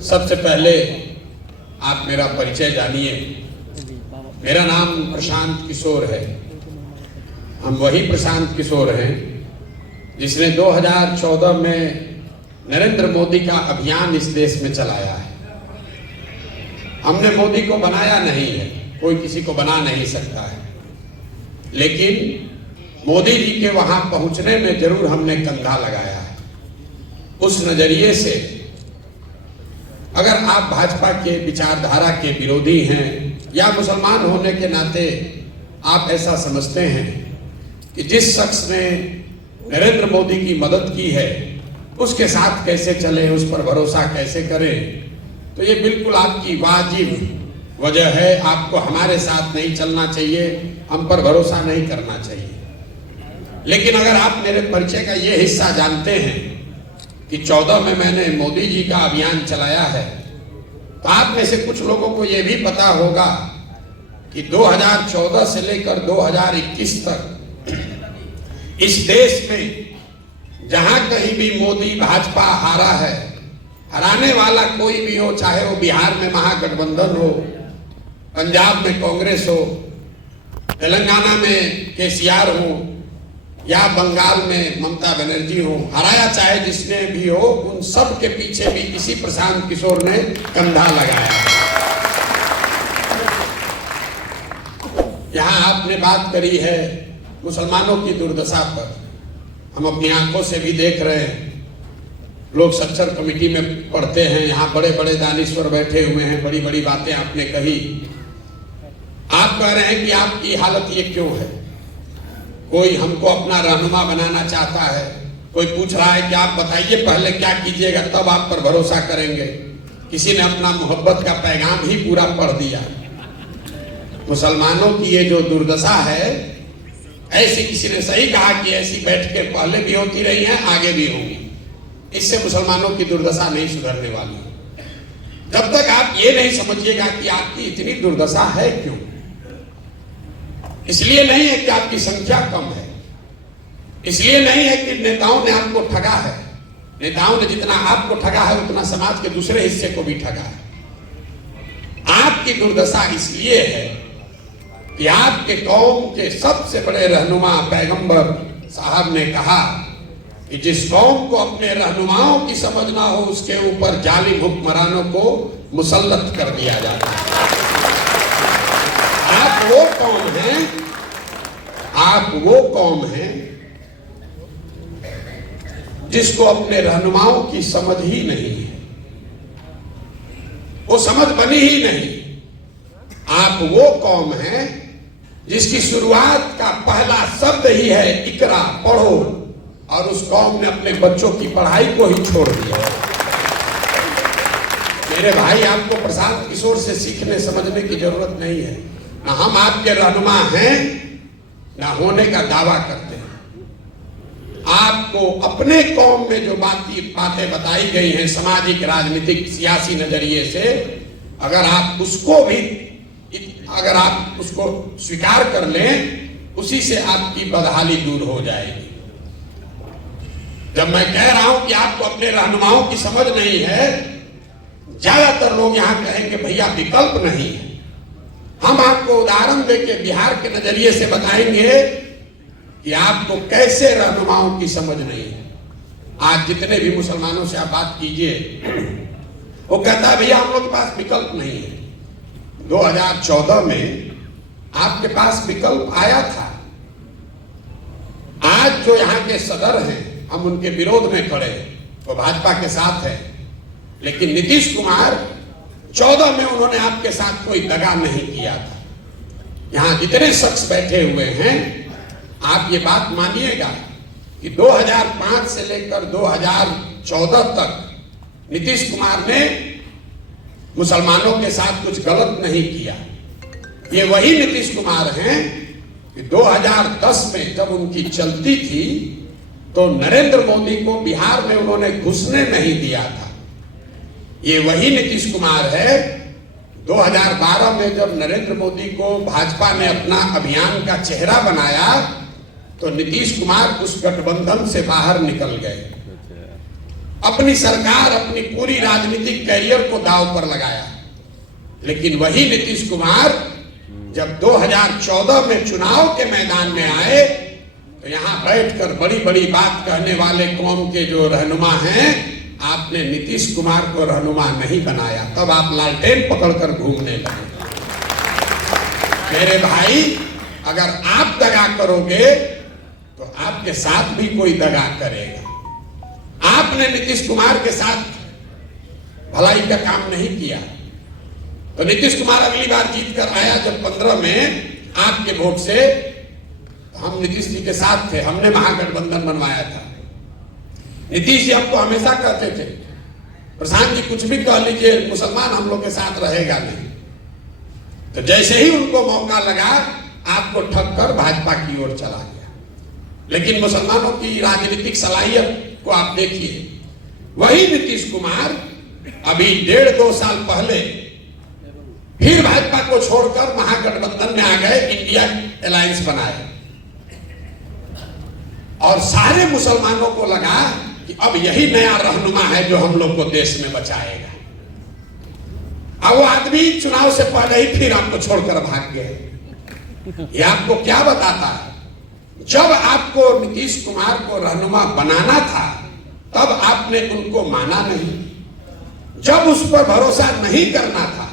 सबसे पहले आप मेरा परिचय जानिए। मेरा नाम प्रशांत किशोर है। हम वही प्रशांत किशोर हैं जिसने 2014 में नरेंद्र मोदी का अभियान इस देश में चलाया है। हमने मोदी को बनाया नहीं है, कोई किसी को बना नहीं सकता है, लेकिन मोदी जी के वहां पहुंचने में जरूर हमने कंधा लगाया है। उस नजरिए से अगर आप भाजपा के विचारधारा के विरोधी हैं या मुसलमान होने के नाते आप ऐसा समझते हैं कि जिस शख्स ने नरेंद्र मोदी की मदद की है उसके साथ कैसे चले, उस पर भरोसा कैसे करें, तो ये बिल्कुल आपकी वाजिब वजह है। आपको हमारे साथ नहीं चलना चाहिए, हम पर भरोसा नहीं करना चाहिए। लेकिन अगर आप मेरे परिचय का ये हिस्सा जानते हैं कि 14 में मैंने मोदी जी का अभियान चलाया है, तो आप में से कुछ लोगों को यह भी पता होगा कि 2014 से लेकर 2021 तक इस देश में जहां कहीं भी मोदी भाजपा हारा है, हराने वाला कोई भी हो, चाहे वो बिहार में महागठबंधन हो, पंजाब में कांग्रेस हो, तेलंगाना में केसीआर हो या बंगाल में ममता बनर्जी हो, हराया चाहे जिसने भी हो, उन सब के पीछे भी इसी प्रशांत किशोर ने कंधा लगाया। यहां आपने बात करी है मुसलमानों की दुर्दशा पर। हम अपनी आंखों से भी देख रहे हैं, लोग सच्चर कमेटी में पढ़ते हैं, यहाँ बड़े बड़े दानिश्वर बैठे हुए हैं, बड़ी बड़ी बातें आपने कही। आप कह रहे हैं कि आपकी हालत ये क्यों है। कोई हमको अपना रहनुमा बनाना चाहता है, कोई पूछ रहा है कि आप बताइए पहले क्या कीजिएगा तब आप पर भरोसा करेंगे। किसी ने अपना मोहब्बत का पैगाम ही पूरा पढ़ दिया। मुसलमानों की ये जो दुर्दशा है, ऐसी किसी ने सही कहा कि ऐसी बैठकें पहले भी होती रही हैं, आगे भी होंगी। इससे मुसलमानों की दुर्दशा नहीं सुधरने वाली। जब तक आप ये नहीं समझिएगा कि आपकी इतनी दुर्दशा है क्यों, इसलिए नहीं है कि आपकी संख्या कम है, इसलिए नहीं है कि नेताओं ने आपको ठगा है। नेताओं ने जितना आपको ठगा है उतना समाज के दूसरे हिस्से को भी ठगा है। आपकी दुर्दशा इसलिए है कि आपके कौम के सबसे बड़े रहनुमा पैगंबर साहब ने कहा कि जिस कौम को अपने रहनुमाओं की समझ ना हो उसके ऊपर जालिम हुक्मरानों को मुसल्लत कर दिया जाता है। आप वो कौम हैं जिसको अपने रहनुमाओं की समझ ही नहीं है, वो समझ बनी ही नहीं। आप वो कौम हैं जिसकी शुरुआत का पहला शब्द ही है इकरा, पढ़ो, और उस कौम ने अपने बच्चों की पढ़ाई को ही छोड़ दिया। मेरे भाई, आपको प्रशांत किशोर से सीखने समझने की जरूरत नहीं है। ना हम आपके रहनुमा हैं ना होने का दावा करते हैं। आपको अपने कौम में जो बातें बताई गई हैं सामाजिक, राजनीतिक, सियासी नजरिए से, अगर आप उसको स्वीकार कर लें, उसी से आपकी बदहाली दूर हो जाएगी। जब मैं कह रहा हूं कि आपको अपने रहनुमाओं की समझ नहीं है, ज्यादातर लोग यहां कहेंगे भैया विकल्प नहीं है। हम आपको उदाहरण देके बिहार के नजरिए से बताएंगे कि आपको कैसे रहनुमाओं की समझ नहीं है। आज जितने भी मुसलमानों से आप बात कीजिए, वो कहता है भैया हम लोग के पास विकल्प नहीं है। 2014 में आपके पास विकल्प आया था। आज जो यहाँ के सदर हैं, हम उनके विरोध में खड़े हैं, वो भाजपा के साथ है, लेकिन नीतीश कुमार 14 में उन्होंने आपके साथ कोई दगा नहीं किया था। यहां जितने शख्स बैठे हुए हैं, आप ये बात मानिएगा कि 2005 से लेकर 2014 तक नीतीश कुमार ने मुसलमानों के साथ कुछ गलत नहीं किया। ये वही नीतीश कुमार हैं कि 2010 में जब उनकी चलती थी तो नरेंद्र मोदी को बिहार में उन्होंने घुसने नहीं दिया था। ये वही नीतीश कुमार है 2012 में जब नरेंद्र मोदी को भाजपा ने अपना अभियान का चेहरा बनाया तो नीतीश कुमार उस गठबंधन से बाहर निकल गए, अपनी सरकार, अपनी पूरी राजनीतिक कैरियर को दांव पर लगाया। लेकिन वही नीतीश कुमार जब 2014 में चुनाव के मैदान में आए तो यहां बैठकर बड़ी बड़ी बात कहने वाले कौम के जो रहनुमा हैं, आपने नीतीश कुमार को रहनुमा नहीं बनाया, तब आप लालटेन पकड़कर घूमने लगे। मेरे भाई, अगर आप दगा करोगे तो आपके साथ भी कोई दगा करेगा। आपने नीतीश कुमार के साथ भलाई का काम नहीं किया, तो नीतीश कुमार अगली बार जीत कर आया जब 15 में आपके वोट से, हम नीतीश जी के साथ थे, हमने महागठबंधन बनवाया था। नीतीश जी हमको हमेशा कहते थे, प्रशांत जी कुछ भी कह लीजिए, मुसलमान हम लोग के साथ रहेगा नहीं। तो जैसे ही उनको मौका लगा, आपको ठग कर भाजपा की ओर चला गया। लेकिन मुसलमानों की राजनीतिक सलाहियत को आप देखिए, वही नीतीश कुमार अभी 1.5-2 साल पहले फिर भाजपा को छोड़कर महागठबंधन में आ गए, इंडिया अलायंस बनाए, और सारे मुसलमानों को लगा कि अब यही नया रहनुमा है जो हम लोग को देश में बचाएगा। अब वो आदमी चुनाव से पहले ही फिर आपको छोड़कर भाग गए। ये आपको क्या बताता है? जब आपको नीतीश कुमार को रहनुमा बनाना था, तब आपने उनको माना नहीं। जब उस पर भरोसा नहीं करना था,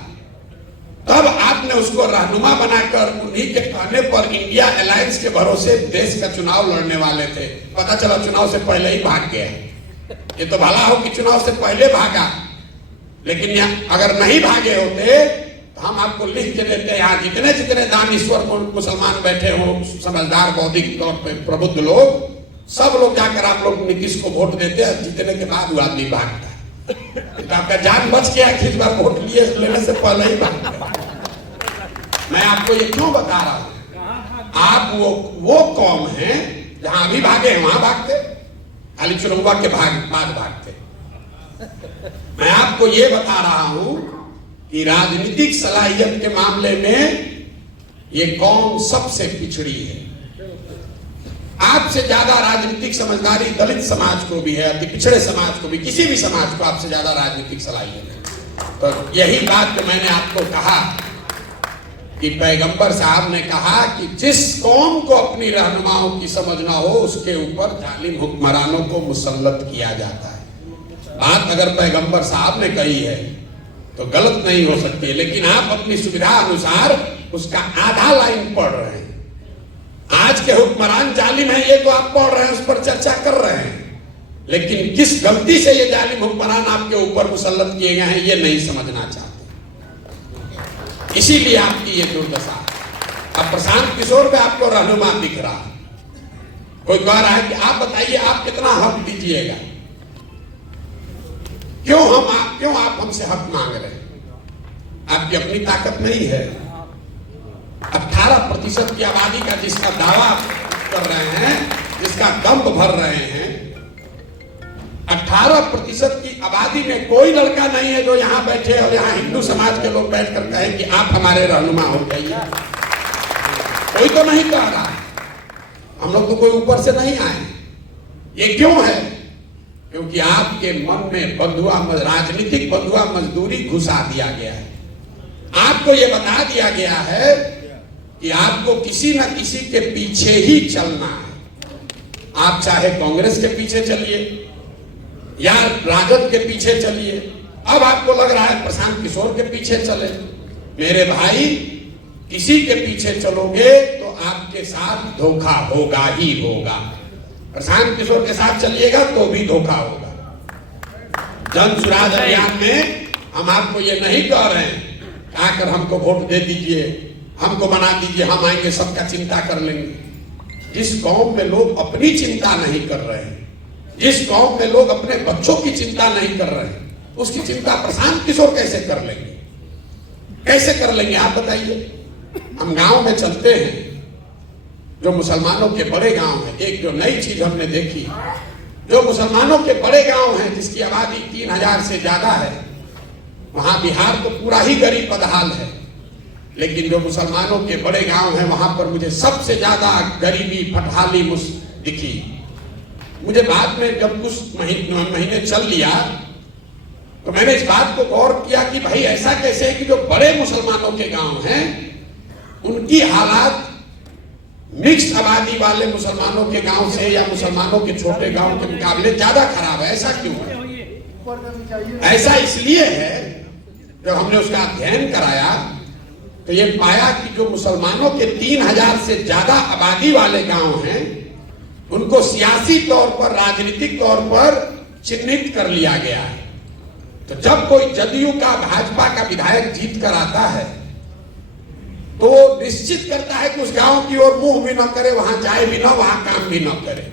तब आपने उसको रहनुमा बनाकर उन्हीं के कहने पर इंडिया अलायंस के भरोसे देश का चुनाव लड़ने वाले थे। पता चला चुनाव से पहले ही भाग गया। ये तो भला हो कि चुनाव से पहले भागा, लेकिन अगर नहीं भागे होते तो हम आपको लिख के देते, यहाँ जितने जितने दानीश्वर मुसलमान बैठे हो, समझदार बौद्धिक तौर पर प्रबुद्ध लोग, सब लोग जाकर आप लोग नीतीश को वोट देते, जीतने के बाद वो आदमी भागता। तो आपका जान बच गया, किस बार वोट लिए लेने से पहले ही भाग गया। मैं आपको ये क्यों बता रहा हूं? आप वो कौम है जहां अभी भागे हैं वहां भागते, खाली चुनाव के बाद भागते। मैं आपको ये बता रहा हूं कि राजनीतिक सलाहियत के मामले में ये कौम सबसे पिछड़ी है। आपसे ज्यादा राजनीतिक समझदारी दलित समाज को भी है, अति पिछड़े समाज को भी, किसी भी समाज को आपसे ज्यादा राजनीतिक सलाहियत है। तो यही बात मैंने आपको कहा कि पैगंबर साहब ने कहा कि जिस कौम को अपनी रहनुमाओं की समझ ना हो, उसके ऊपर जालिम हुक्मरानों को मुसल्लत किया जाता है। बात अगर पैगंबर साहब ने कही है तो गलत नहीं हो सकती है, लेकिन आप अपनी सुविधा अनुसार उसका आधा लाइन पढ़ रहे हैं। आज के हुक्मरान जालिम है, ये तो आप पढ़ रहे हैं, उस पर चर्चा कर रहे हैं, लेकिन किस गलती से ये जालिम हुक्मरान आपके ऊपर मुसल्लत किए गए हैं, ये नहीं समझना चाहते। इसीलिए आपकी ये दुर्दशा। अब प्रशांत किशोर का आपको रहनुमा दिख रहा, कोई कह रहा है कि आप बताइए आप कितना हक दीजिएगा, क्यों आप हमसे हक मांग रहे हैं? आपकी अपनी ताकत नहीं है। 18% की आबादी का जिसका दावा कर रहे हैं, जिसका दम्भ भर रहे हैं, 18% की आबादी में कोई लड़का नहीं है जो यहाँ बैठे और यहाँ हिंदू समाज के लोग बैठकर कहें कि आप हमारे रहनुमा हो जाइए। कोई तो नहीं कह रहा। हम लोग तो कोई ऊपर से नहीं आए। ये क्यों है? क्योंकि आपके मन में राजनीतिक बंधुआ मजदूरी घुसा दिया गया है। आपको ये बता दिया गया है कि आपको किसी न किसी के पीछे ही चलना है। आप चाहे कांग्रेस के पीछे चलिए या राजद के पीछे चलिए। अब आपको लग रहा है प्रशांत किशोर के पीछे चले। मेरे भाई, किसी के पीछे चलोगे तो आपके साथ धोखा होगा ही होगा। प्रशांत किशोर के साथ चलिएगा तो भी धोखा होगा। जन सुराज अभियान में हम आपको ये नहीं कह रहे हैं आकर हमको वोट दे दीजिए, हमको बना दीजिए, हम आएंगे सबका चिंता कर लेंगे। जिस कौम में लोग अपनी चिंता नहीं कर रहे हैं, जिस कौम में लोग अपने बच्चों की चिंता नहीं कर रहे हैं, उसकी चिंता प्रशांत किशोर कैसे कर लेंगे? कैसे कर लेंगे आप बताइए? हम गांव में चलते हैं, जो मुसलमानों के बड़े गांव हैं, एक जो नई चीज हमने देखी, जो मुसलमानों के बड़े गांव हैं जिसकी आबादी 3000 से ज्यादा है, वहां बिहार तो पूरा ही गरीब बदहाल है। लेकिन जो मुसलमानों के बड़े गांव हैं वहां पर मुझे सबसे ज्यादा गरीबी फटहाली दिखी। मुझे बाद में जब कुछ महीने चल लिया तो मैंने इस बात को गौर किया कि भाई ऐसा कैसे है कि जो बड़े मुसलमानों के गांव हैं उनकी हालात मिक्स आबादी वाले मुसलमानों के गांव से या मुसलमानों के छोटे गांव के मुकाबले ज्यादा खराब है। ऐसा क्यों है? ऐसा इसलिए है, जब हमने उसका अध्ययन कराया तो ये पाया कि जो मुसलमानों के 3000 से ज्यादा आबादी वाले गांव हैं उनको सियासी तौर पर, राजनीतिक तौर पर चिन्हित कर लिया गया है। तो जब कोई जदयू का, भाजपा का विधायक जीत कर आता है तो निश्चित करता है कि उस गांव की ओर मुंह भी न करे, वहां जाए भी ना, वहां काम भी न करे।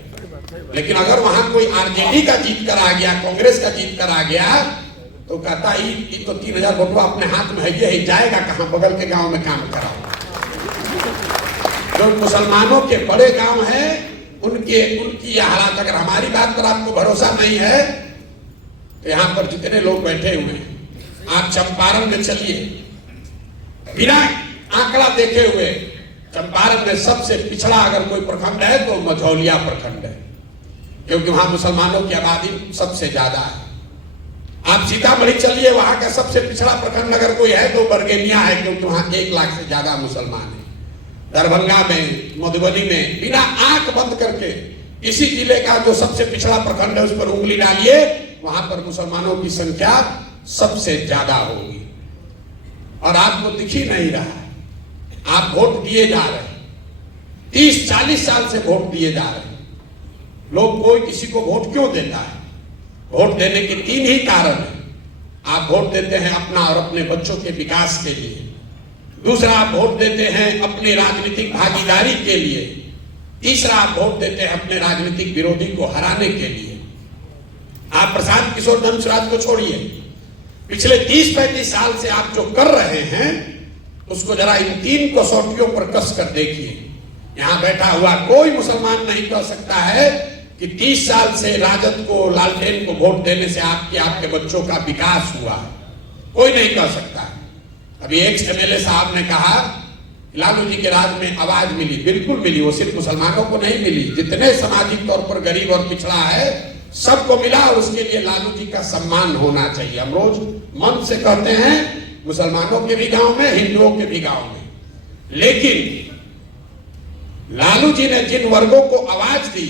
लेकिन अगर वहां कोई आरजेडी का जीत कर आ गया, कांग्रेस का जीत कर आ गया तो कहता ये तो 3000 वोटवा अपने हाथ में है, ये जाएगा कहां, बगल के गांव में काम कराओ। जो मुसलमानों के बड़े गांव हैं उनकी यह हालात, अगर हमारी बात पर आपको भरोसा नहीं है तो यहां पर जितने लोग बैठे हुए हैं, आप चंपारण में चलिए, बिना आंकड़ा देखे हुए चंपारण में सबसे पिछड़ा अगर कोई प्रखंड है तो मझौलिया प्रखंड है, क्योंकि वहां मुसलमानों की आबादी सबसे ज्यादा है। आप सीतामढ़ी चलिए, वहां का सबसे पिछड़ा प्रखंड अगर कोई है तो बरगेनिया है, क्योंकि वहां 1 लाख से ज्यादा मुसलमान है। दरभंगा में, मधुबनी में, बिना आंख बंद करके इसी जिले का जो सबसे पिछड़ा प्रखंड है उस पर उंगली डालिए, वहां पर मुसलमानों की संख्या सबसे ज्यादा होगी। और आपको दिख ही नहीं रहा है, आप वोट दिए जा रहे हैं, 30-40 साल से वोट दिए जा रहे हैं। लोग, कोई किसी को वोट क्यों देता है? वोट देने के 3 ही कारण है। आप वोट देते हैं अपना और अपने बच्चों के विकास के लिए, दूसरा आप वोट देते हैं अपनी राजनीतिक भागीदारी के लिए, तीसरा आप वोट देते हैं अपने राजनीतिक विरोधी को हराने के लिए। आप प्रशांत किशोर धनसुराज को छोड़िए, पिछले 30-35 साल से आप जो कर रहे हैं उसको जरा इन 3 कसौटियों पर कस कर देखिए। यहां बैठा हुआ कोई मुसलमान नहीं कह सकता है कि 30 साल से राजद को, लालटेन को वोट देने से आपके बच्चों का विकास हुआ, कोई नहीं कह सकता। अभी एक एमएलए साहब ने कहा लालू जी के राज में आवाज मिली, बिल्कुल मिली। वो सिर्फ मुसलमानों को नहीं मिली, जितने सामाजिक तौर पर गरीब और पिछड़ा है सबको मिला, और उसके लिए लालू जी का सम्मान होना चाहिए। हम रोज मन से कहते हैं मुसलमानों के भी गांव में, हिंदुओं के भी गांव में, लेकिन लालू जी ने जिन वर्गों को आवाज दी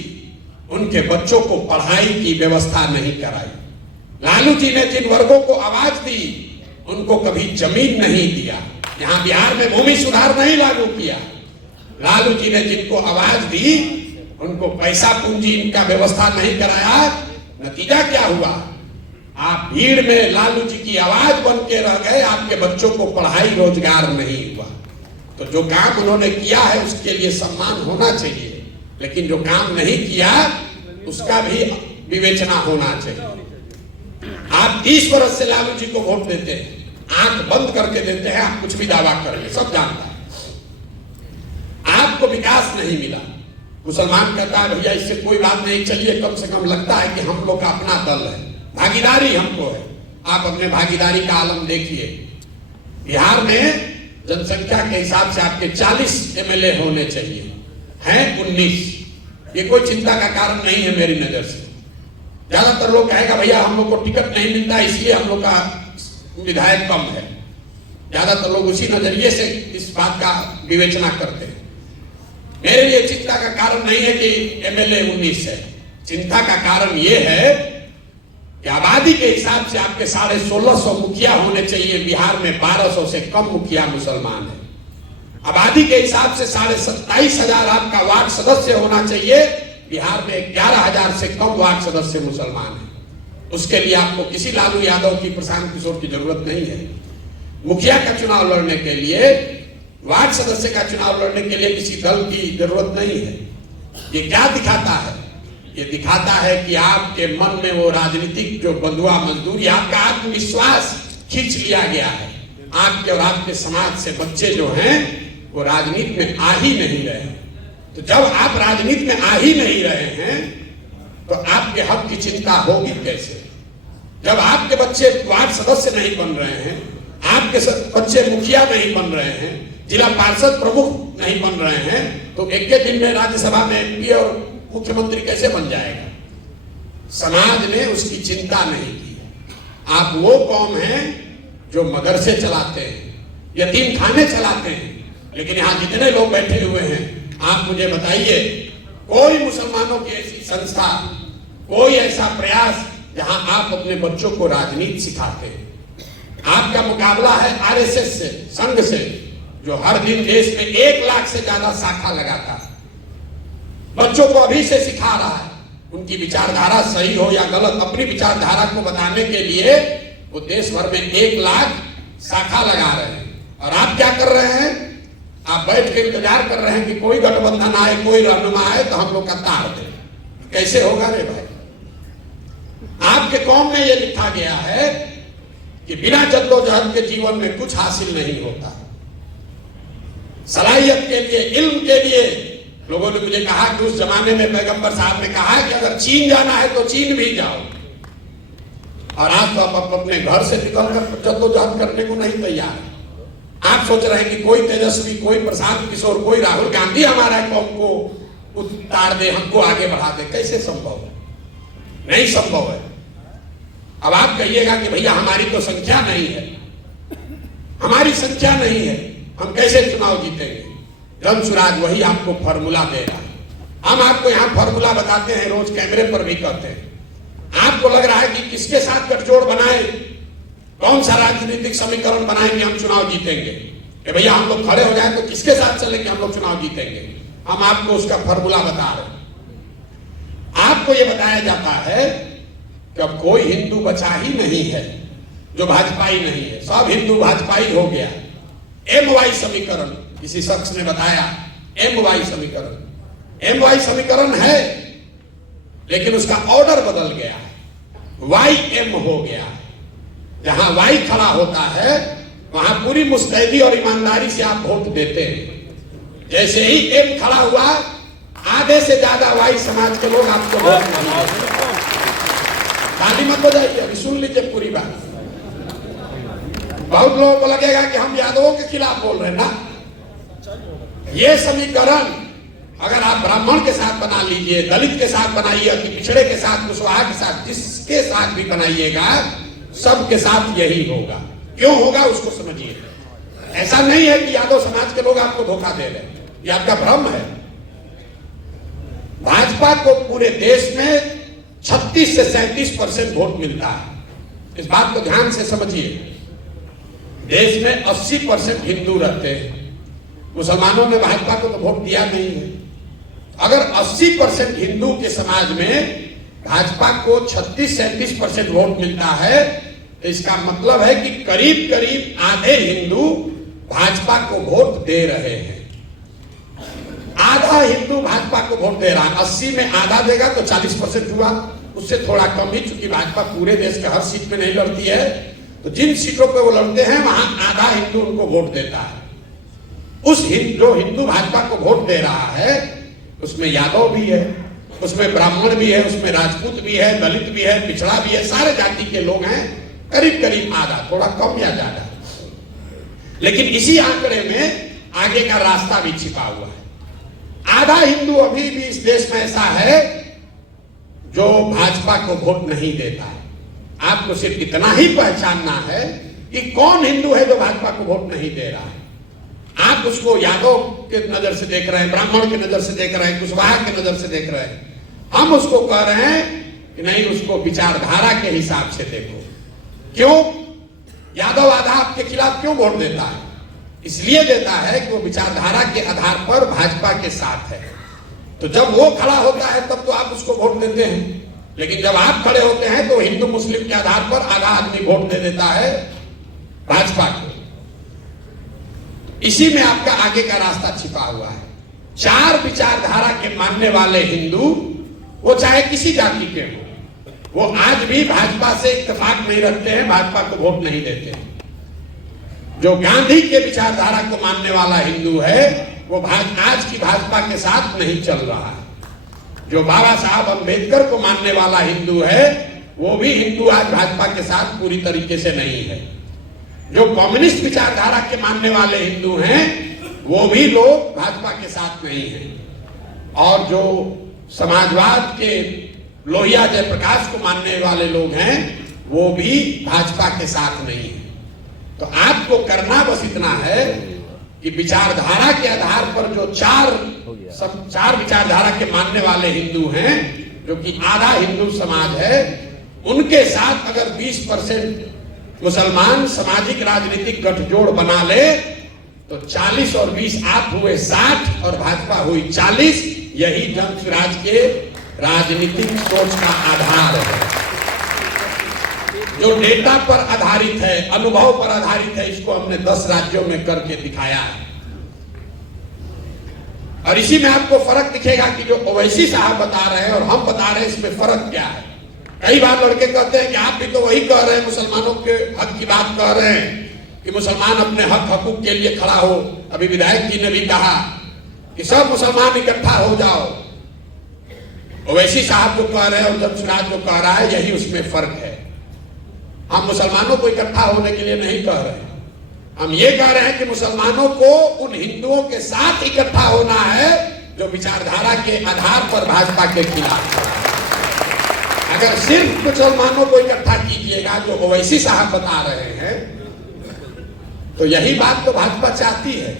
उनके बच्चों को पढ़ाई की व्यवस्था नहीं कराई। लालू जी ने जिन वर्गों को आवाज दी उनको कभी जमीन नहीं दिया। यहां बिहार में भूमि सुधार नहीं लागू किया। लालू जी ने जिनको आवाज दी उनको पैसा पूंजी इनका व्यवस्था नहीं कराया। नतीजा क्या हुआ? आप भीड़ में लालू जी की आवाज बन के रह गए, आपके बच्चों को पढ़ाई रोजगार नहीं हुआ। तो जो काम उन्होंने किया है उसके लिए सम्मान होना चाहिए, लेकिन जो काम नहीं किया उसका भी विवेचना होना चाहिए। आप 30 वर्ष से लालू जी को वोट देते हैं, आंख बंद करके देते हैं, आप कुछ भी दावा करेंगे, सब जानता है। आपको विकास नहीं मिला। मुसलमान कहता है भैया इससे कोई बात नहीं, चलिए कम से कम लगता है कि हम लोग का अपना दल है, भागीदारी हमको है। आप अपने भागीदारी का आलम देखिए। बिहार में जनसंख्या के हिसाब से आपके 40 एमएलए होने चाहिए, हैं 19। ये कोई चिंता का कारण नहीं है मेरी नजर से। ज्यादातर लोग कहेगा भैया हम लोग को टिकट नहीं मिलता इसलिए हम लोग का विधायक कम है। ज्यादातर लोग उसी नजरिए से इस बात का विवेचना करते हैं। मेरे लिए चिंता का कारण नहीं है कि एमएलए 19 है। चिंता का कारण यह है कि आबादी के हिसाब से आपके 1650 मुखिया होने चाहिए। बिहार में 1200 से कम मुखिया मुसलमान है। आबादी के हिसाब से 27,500 आपका वार्ड सदस्य होना चाहिए। बिहार में 11,000 से कम वार्ड सदस्य मुसलमान है। उसके लिए आपको किसी लालू यादव की, प्रशांत किशोर की जरूरत नहीं है। मुखिया का चुनाव लड़ने के लिए, वार्ड सदस्य का चुनाव लड़ने के लिए किसी दल की जरूरत नहीं है। ये क्या दिखाता है? ये दिखाता है कि आपके मन में वो राजनीतिक जो बंधुआ मजदूरी, आपका आत्मविश्वास खींच लिया गया है। आपके और आपके समाज से बच्चे जो हैं वो राजनीति में आ ही नहीं रहे। तो जब आप राजनीति में आ ही नहीं रहे हैं तो आपके हक की चिंता होगी कैसे? जब आपके बच्चे वार्ड सदस्य नहीं बन रहे हैं, आपके बच्चे मुखिया नहीं बन रहे हैं, जिला पार्षद प्रमुख नहीं बन रहे हैं, तो एक के दिन में राज्यसभा में एमपी और मुख्यमंत्री कैसे बन जाएगा? समाज ने उसकी चिंता नहीं की। आप वो कौम हैं जो मदरसे चलाते हैं, यतीम खाने चलाते हैं, लेकिन यहाँ जितने लोग बैठे हुए हैं, आप मुझे बताइए कोई मुसलमानों की ऐसी संस्था, कोई ऐसा प्रयास जहां आप अपने बच्चों को राजनीति सिखाते हैं? आपका मुकाबला है आरएसएस से, संघ से, जो हर दिन देश में 1 लाख से ज्यादा शाखा लगाता है, बच्चों को अभी से सिखा रहा है। उनकी विचारधारा सही हो या गलत, अपनी विचारधारा को बताने के लिए वो देश भर में 1 लाख शाखा लगा रहे हैं। और आप क्या कर रहे हैं? आप बैठ के इंतजार कर रहे हैं कि कोई गठबंधन आए, कोई रहनुमा आए तो हम लोग का तार दे। कैसे होगा रे भाई? आपके कौम में यह लिखा गया है कि बिना जद्दोजहद के जीवन में कुछ हासिल नहीं होता। सलाहियत के लिए, इल्म के लिए, लोगों ने मुझे कहा कि उस जमाने में पैगंबर साहब ने कहा कि अगर चीन जाना है तो चीन भी जाओ, और आज तो आप अपने घर से निकलकर जद्दोजहद करने को नहीं तैयार। आप सोच रहे हैं कि कोई तेजस्वी, कोई प्रशांत किशोर, कोई राहुल गांधी हमारा कौम को उतार दे, हमको आगे बढ़ा दे। कैसे संभव है? नहीं संभव है। अब आप कहिएगा कि भैया हमारी तो संख्या नहीं है, हमारी संख्या नहीं है, हम कैसे चुनाव जीतेंगे? रमसुराज वही आपको फॉर्मूला दे रहा है। हम आपको यहाँ फॉर्मूला बताते हैं, रोज कैमरे पर भी कहते हैं। आपको लग रहा है कि किसके साथ गठजोड़ बनाए, कौन सा राजनीतिक समीकरण बनाएंगे हम चुनाव जीतेंगे? कि भैया हम लोग खड़े हो जाए तो किसके साथ चलेंगे हम लोग चुनाव जीतेंगे? हम आपको उसका फॉर्मूला बता रहे हैं। आपको यह बताया जाता है कि अब कोई हिंदू बचा ही नहीं है जो भाजपाई नहीं है, सब हिंदू भाजपाई हो गया। MY समीकरण किसी शख्स ने बताया, MY समीकरण है, लेकिन उसका ऑर्डर बदल गया है, YM हो गया है। जहां Y खड़ा होता है वहां पूरी मुस्तैदी और ईमानदारी से आप वोट देते हैं। जैसे ही M खड़ा हुआ, आधे से ज्यादा Y समाज के लोग आपको वोट नहीं देते। ताली मत बजाइए, अभी सुन लीजिए पूरी बात। बहुत लोगों को लगेगा कि हम यादवों के खिलाफ बोल रहे हैं ना। ये समीकरण अगर आप ब्राह्मण के साथ बना लीजिए, दलित के साथ बनाइए, अति पिछड़े के साथ, कुशवाहा के साथ, जिसके साथ भी बनाइएगा, सबके साथ यही होगा। क्यों होगा उसको समझिए। ऐसा नहीं है कि यादव समाज के लोग आपको धोखा दे रहे हैं, ये आपका भ्रम है। भाजपा को पूरे देश में 36 से 37% वोट मिलता है। इस बात को ध्यान से समझिए। देश में 80% हिंदू रहते हैं, मुसलमानों ने भाजपा को तो वोट दिया नहीं है। अगर 80% हिंदू के समाज में भाजपा को 36-37% वोट मिलता है, तो इसका मतलब है कि करीब करीब आधे हिंदू भाजपा को वोट दे रहे हैं। आधा हिंदू भाजपा को वोट दे रहा है। 80 में आधा देगा तो 40% हुआ, उससे थोड़ा कम ही, चूंकि भाजपा पूरे देश के हर सीट पे नहीं लड़ती है, तो जिन सीटों पे वो लड़ते हैं वहां आधा हिंदू उनको वोट देता है। उस जो हिंदू भाजपा को वोट दे रहा है उसमें यादव भी है, उसमें ब्राह्मण भी है, उसमें राजपूत भी है, दलित भी है, पिछड़ा भी है, सारे जाति के लोग हैं। करीब करीब आधा, थोड़ा कम या ज्यादा। लेकिन इसी आंकड़े में आगे का रास्ता भी छिपा हुआ है। आधा हिंदू अभी भी इस देश में ऐसा है जो भाजपा को वोट नहीं देता है। आपको सिर्फ इतना ही पहचानना है कि कौन हिंदू है जो भाजपा को वोट नहीं दे रहा है। आप उसको यादव के नजर से देख रहे हैं, ब्राह्मण के नजर से देख रहे हैं, कुशवाहा के नजर से देख रहे हैं। हम उसको कह रहे हैं कि नहीं, उसको विचारधारा के हिसाब से देखो। क्यों? यादव आधा आपके खिलाफ क्यों वोट देता है? इसलिए देता है कि वो विचारधारा के आधार पर भाजपा के साथ है। तो जब वो खड़ा होता है तब तो आप उसको वोट देते हैं, लेकिन जब आप खड़े होते हैं तो हिंदू मुस्लिम के आधार पर आधा आदमी वोट दे देता है भाजपा को। इसी में आपका आगे का रास्ता छिपा हुआ है। 4 विचारधारा के मानने वाले हिंदू, वो चाहे किसी जाति के हो, वो आज भी भाजपा से इत्तेफाक नहीं रखते हैं, भाजपा को वोट नहीं देते हैं। जो गांधी के विचारधारा को मानने वाला हिंदू है वो आज की भाजपा के साथ नहीं चल रहा है। जो बाबा साहब अंबेडकर को मानने वाला हिंदू है वो भी हिंदू आज भाजपा के साथ पूरी तरीके से नहीं है। जो कम्युनिस्ट विचारधारा के मानने वाले हिंदू हैं वो भी लोग भाजपा के साथ नहीं हैं, और जो समाजवाद के लोहिया जयप्रकाश को मानने वाले लोग हैं वो भी भाजपा के साथ नहीं है। तो आपको करना बस इतना है कि विचारधारा के आधार पर जो चार विचारधारा के मानने वाले हिंदू हैं, जो कि आधा हिंदू समाज है, उनके साथ अगर 20% मुसलमान सामाजिक राजनीतिक गठजोड़ बना ले तो 40 और 20 आप हुए 60 और भाजपा हुई 40। यही जन स्वराज के राजनीतिक सोच का आधार है, जो डेटा पर आधारित है, अनुभव पर आधारित है। इसको हमने 10 राज्यों में करके दिखाया है, और इसी में आपको फर्क दिखेगा कि जो ओवैसी साहब बता रहे हैं और हम बता रहे हैं, इसमें फर्क क्या है। कई बार लड़के कहते हैं कि आप भी तो वही कह रहे हैं, मुसलमानों के हक की बात कह रहे हैं कि मुसलमान अपने हक हकूक के लिए खड़ा हो। अभी विधायक जी ने भी कहा कि सब मुसलमान इकट्ठा हो जाओ। ओवैसी साहब जो कह रहे हैं और जन स्वराज जो कह रहा है, यही उसमें फर्क है। हम मुसलमानों को इकट्ठा होने के लिए नहीं कह रहे हैं, हम ये कह रहे हैं कि मुसलमानों को उन हिंदुओं के साथ इकट्ठा होना है जो विचारधारा के आधार पर भाजपा के खिलाफ है। अगर सिर्फ मुसलमानों को इकट्ठा कीजिएगा जो ओवैसी साहब बता रहे हैं, तो यही बात तो भाजपा चाहती है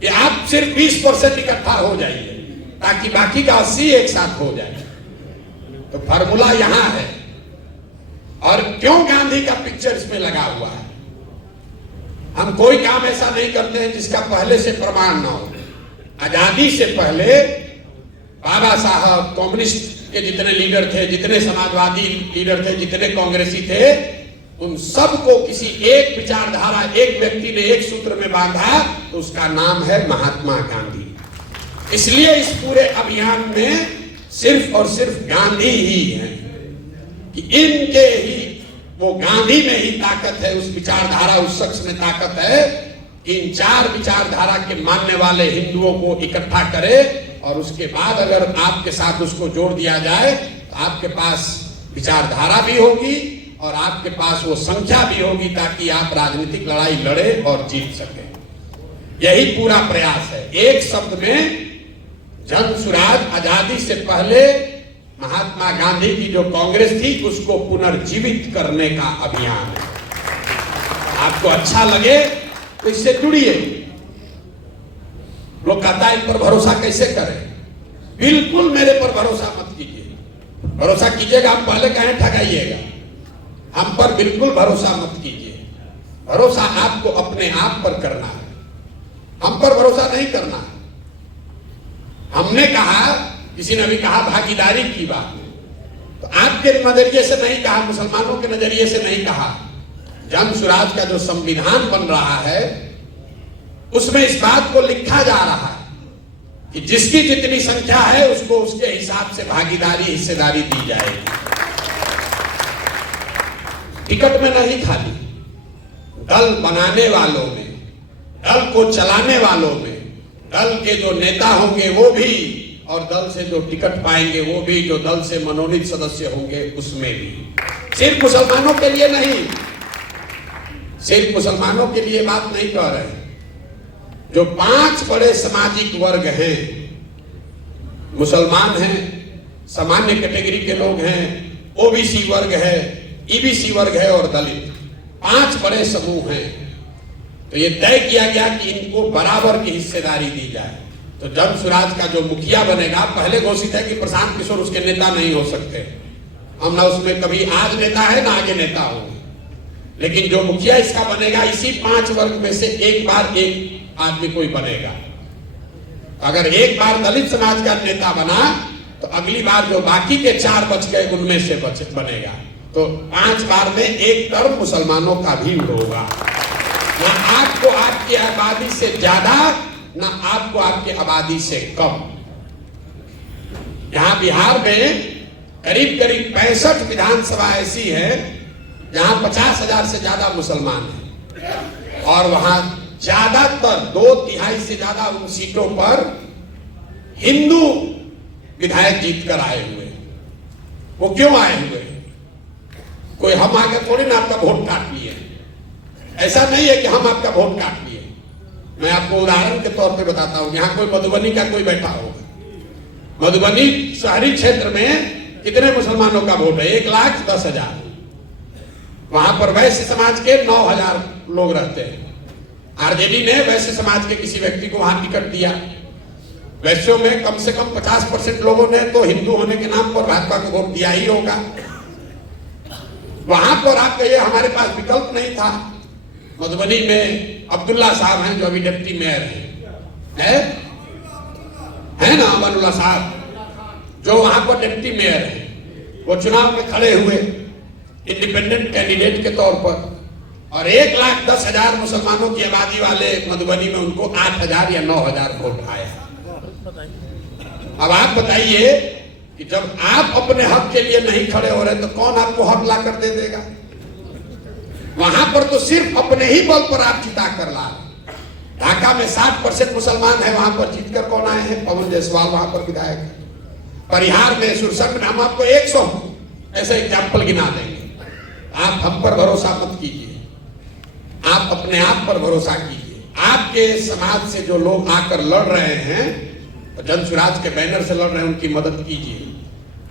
कि आप सिर्फ 20% इकट्ठा हो जाइए ताकि बाकी का 80 एक साथ हो जाए। तो फार्मूला यहां है। और क्यों गांधी का पिक्चर इसमें लगा हुआ है? हम कोई काम ऐसा नहीं करते हैं जिसका पहले से प्रमाण ना हो। आजादी से पहले बाबा साहब, कम्युनिस्ट के जितने लीडर थे, जितने समाजवादी लीडर थे, जितने कांग्रेसी थे, उन सबको किसी एक विचारधारा, एक व्यक्ति ने एक सूत्र में बांधा, तो उसका नाम है महात्मा गांधी। इसलिए इस पूरे अभियान में सिर्फ और सिर्फ गांधी ही है, कि इनके ही, वो गांधी में ही ताकत है, उस विचारधारा, उस शख्स में ताकत है कि इन 4 विचारधारा के मानने वाले हिंदुओं को इकट्ठा करे, और उसके बाद अगर आपके साथ उसको जोड़ दिया जाए तो आपके पास विचारधारा भी होगी और आपके पास वो संख्या भी होगी ताकि आप राजनीतिक लड़ाई लड़े और जीत सके। यही पूरा प्रयास है। एक शब्द में जन स्वराज आजादी से पहले महात्मा गांधी की जो कांग्रेस थी उसको पुनर्जीवित करने का अभियान है। आपको अच्छा लगे तो इससे जुड़िए। लोग कहता है इन पर भरोसा कैसे करें? बिल्कुल मेरे पर भरोसा मत कीजिए। भरोसा कीजिएगा आप पहले कहें ठगाइएगा। हम पर बिल्कुल भरोसा मत कीजिए। भरोसा आपको अपने आप पर करना है, हम पर भरोसा नहीं करना। हमने कहा, किसी ने भी कहा भागीदारी की बात, तो आपके नजरिए से नहीं कहा, मुसलमानों के नजरिए से नहीं कहा। जन स्वराज का जो संविधान बन रहा है उसमें इस बात को लिखा जा रहा है कि जिसकी जितनी संख्या है उसको उसके हिसाब से भागीदारी, हिस्सेदारी दी जाएगी। टिकट में नहीं, खाली दल बनाने वालों में, दल को चलाने वालों में, दल के जो नेता होंगे वो भी, और दल से जो टिकट पाएंगे वो भी, जो दल से मनोनीत सदस्य होंगे उसमें भी। सिर्फ मुसलमानों के लिए नहीं, सिर्फ मुसलमानों के लिए बात नहीं कह रहे। जो 5 बड़े सामाजिक वर्ग हैं, मुसलमान हैं, सामान्य कैटेगरी के लोग हैं, ओबीसी वर्ग है, ईबीसी वर्ग है और दलित, 5 बड़े समूह हैं। तो ये तय किया गया कि इनको बराबर की हिस्सेदारी दी जाए। तो जन स्वराज का जो मुखिया बनेगा, पहले घोषित है कि प्रशांत किशोर उसके नेता नहीं हो सकते। हम ना उसमें कभी आज नेता है ना आगे नेता होंगे, लेकिन जो मुखिया इसका बनेगा इसी 5 वर्ग में से एक बार एक आदमी कोई बनेगा। अगर एक बार दलित समाज का नेता बना तो अगली बार जो बाकी के 4 बच गए उनमें से बनेगा। तो 5 बार में एक टर्म मुसलमानों का भी होगा। ना आपको आपकी आबादी से ज्यादा, ना आपको आपकी आबादी से कम। यहां बिहार में करीब करीब 65 विधानसभा ऐसी है जहां 50,000 से ज्यादा मुसलमान हैं, और वहां ज्यादातर 2/3 से ज्यादा उन सीटों पर हिंदू विधायक जीत कर आए हुए। वो क्यों आए हुए? कोई हम आगे थोड़ी ना आपका वोट काट लिए। ऐसा नहीं है कि हम आपका वोट काट लिए। मैं आपको उदाहरण के तौर पे बताता हूं। यहाँ कोई मधुबनी का कोई बैठा होगा, मधुबनी शहरी क्षेत्र में कितने मुसलमानों का वोट है? 1,10,000। वहां पर वैश्य समाज के 9,000 लोग रहते हैं। आरजेडी ने वैश्य समाज के किसी व्यक्ति को वहां टिकट दिया। वैश्यों में कम से कम 50% लोगों ने तो हिंदू होने के नाम पर भाजपा को वोट दिया ही होगा। वहां पर आप कहिए हमारे पास विकल्प नहीं था। मधुबनी में अब्दुल्ला साहब हैं जो अभी डिप्टी मेयर है ना, अमानुल्लाह साहब जो वहां पर डिप्टी मेयर है, वो चुनाव में खड़े हुए इंडिपेंडेंट कैंडिडेट के तौर पर, और 1,10,000 मुसलमानों की आबादी वाले मधुबनी में उनको 8,000 या 9,000 वोट आया। अब आप बताइए कि जब आप अपने हक के लिए नहीं खड़े हो रहे तो कौन आपको हक ला कर दे देगा? वहां पर तो सिर्फ अपने ही बल पर आप जिता कर ला। ढाका में 60% मुसलमान है, वहां पर जीतकर कौन आए हैं? पवन जायसवाल वहां पर विधायक है। परिहार में, सुरसंड में हम आपको 100 ऐसे एग्जाम्पल गिना देंगे। आप हम पर भरोसा मत कीजिए, आप अपने आप पर भरोसा कीजिए। आपके समाज से जो लोग आकर लड़ रहे हैं, जन स्वराज के बैनर से लड़ रहे हैं, उनकी मदद कीजिए।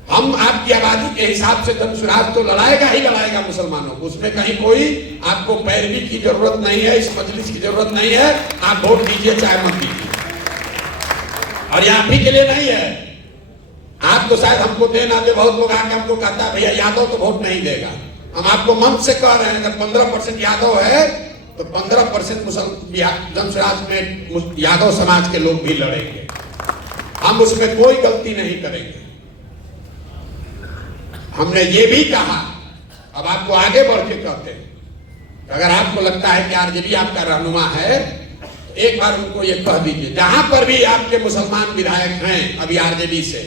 हम आपकी आबादी के हिसाब से जन स्वराज तो लड़ाएगा ही लड़ाएगा मुसलमानों को, उसमें कहीं कोई आपको पैरवी की जरूरत नहीं है, इस मजलिस की जरूरत नहीं है। आप वोट दीजिए चाहे मत दीजिए, और ये आप ही के लिए नहीं है। आपको शायद हमको दे ना दे, बहुत लोग आके हमको कहता है भैया यादव तो वोट नहीं देगा। हम आपको मन से कह रहे हैं, अगर 15% यादव है तो 15% जन स्वराज में यादव समाज के लोग भी लड़ेंगे। हम उसमें कोई गलती नहीं करेंगे। हमने ये भी कहा, अब आपको आगे बढ़ के कहते हैं, अगर आपको लगता है कि आरजेडी आपका रहनुमा है, एक बार उनको ये कह दीजिए, जहां पर भी आपके मुसलमान विधायक हैं अभी आरजेडी से,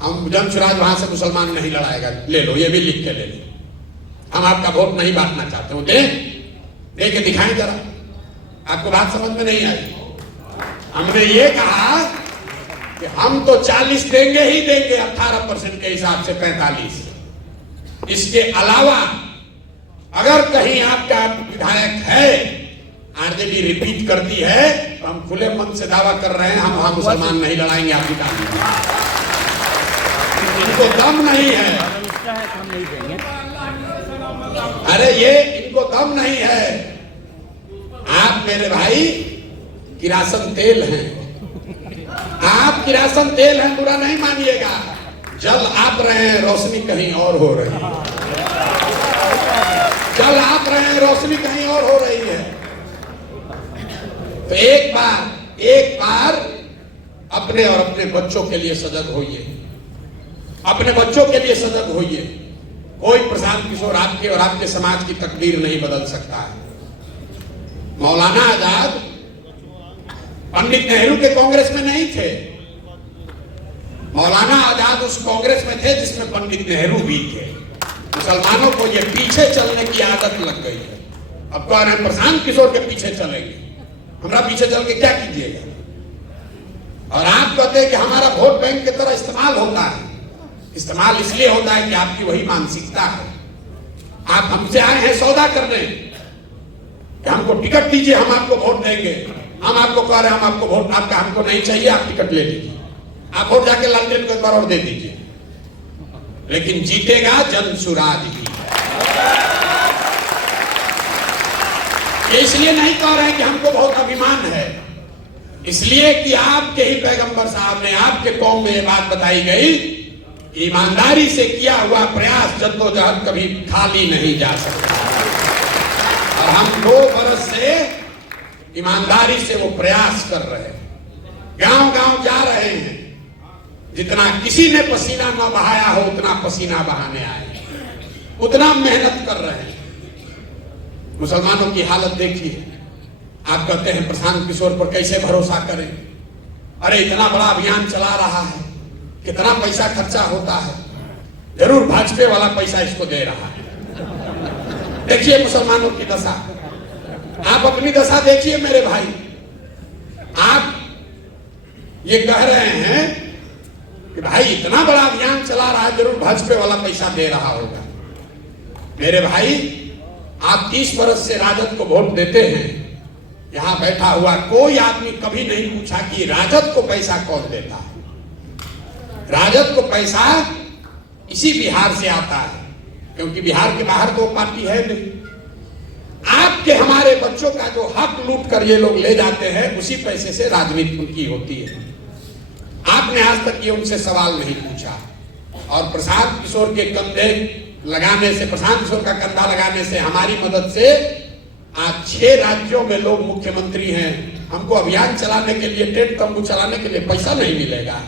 हम जन स्वराज वहां से मुसलमान नहीं लड़ाएगा। ले लो, ये भी लिख के ले लो। हम आपका वोट नहीं बांटना चाहते हो, दे के दिखाएं जरा। आपको बात समझ में नहीं आई? हमने ये कहा कि हम तो 40 देंगे ही देंगे, 18% के हिसाब से 45। इसके अलावा अगर कहीं आपका विधायक है, आरजेडी रिपीट करती है, तो हम खुले मन से दावा कर रहे हैं, हम वहां मुसलमान नहीं लड़ाएंगे। आप इनको दम नहीं है, हम नहीं देंगे। अरे ये इनको दम नहीं है। आप मेरे भाई किरासन तेल हैं, आप किरासन तेल हैं, बुरा नहीं मानिएगा। जल आप रहे हैं, रोशनी कहीं और हो रही है। जल आप रहे हैं, रोशनी कहीं और हो रही है। तो एक बार अपने और अपने बच्चों के लिए सजग होइए, अपने बच्चों के लिए सजग होइए। कोई प्रशांत किशोर आपके और आपके समाज की तकदीर नहीं बदल सकता है। मौलाना आजाद पंडित नेहरू के कांग्रेस में नहीं थे। मौलाना आजाद उस कांग्रेस में थे जिसमें पंडित नेहरू भी थे। मुसलमानों को ये पीछे चलने की आदत लग गई है। अब कह रहे हैं प्रशांत किशोर के पीछे चलेंगे। हमरा पीछे चल के क्या कीजिएगा? और आप कहते हैं कि हमारा वोट बैंक की तरह इस्तेमाल होता है। इस्तेमाल इसलिए होता है कि आपकी वही मानसिकता है। आप हमसे आए हैं सौदा करने कि हमको टिकट दीजिए, हम आपको वोट देंगे। हम आपको कह रहे हैं हम आपको वोट आपका हमको नहीं चाहिए, आप टिकट ले लीजिए। आप वोट जाके लालटेन को एक बार और दे दीजिए, लेकिन जीतेगा जन स्वराज ही। ये इसलिए नहीं कह रहे हैं कि हमको बहुत अभिमान है, इसलिए कि आपके ही पैगंबर साहब ने, आपके कौम में ये बात बताई गई, ईमानदारी से किया हुआ प्रयास जद्दोजहद कभी खाली नहीं जा सकता। और हम 2 बरस से ईमानदारी से वो प्रयास कर रहे हैं, गांव गांव जा रहे हैं। जितना किसी ने पसीना न बहाया हो उतना पसीना बहाने आए, उतना मेहनत कर रहे हैं। मुसलमानों की हालत देखिए। आप कहते हैं प्रशांत किशोर पर कैसे भरोसा करें? अरे इतना बड़ा अभियान चला रहा है, कितना पैसा खर्चा होता है, जरूर भाजपा वाला पैसा इसको दे रहा है। देखिए मुसलमानों की दशा, आप अपनी दशा देखिए मेरे भाई। आप ये कह रहे हैं कि भाई इतना बड़ा अभियान चला रहा है, जरूर भाजपा वाला पैसा दे रहा होगा। मेरे भाई आप 30 बरस से राजद को वोट देते हैं। यहां बैठा हुआ कोई आदमी कभी नहीं पूछा कि राजद को पैसा कौन देता है। राजद को पैसा इसी बिहार से आता है, क्योंकि बिहार के बाहर तो पार्टी है नहीं। आपके हमारे बच्चों का जो हक लूट कर ये लोग ले जाते हैं, उसी पैसे से राजनीति उनकी होती है। आपने आज तक ये उनसे सवाल नहीं पूछा। और प्रशांत किशोर के कंधे लगाने से, प्रशांत किशोर का कंधा लगाने से, हमारी मदद से आज 6 राज्यों में लोग मुख्यमंत्री हैं। हमको अभियान चलाने के लिए, टेंट तंबू चलाने के लिए पैसा नहीं मिलेगा।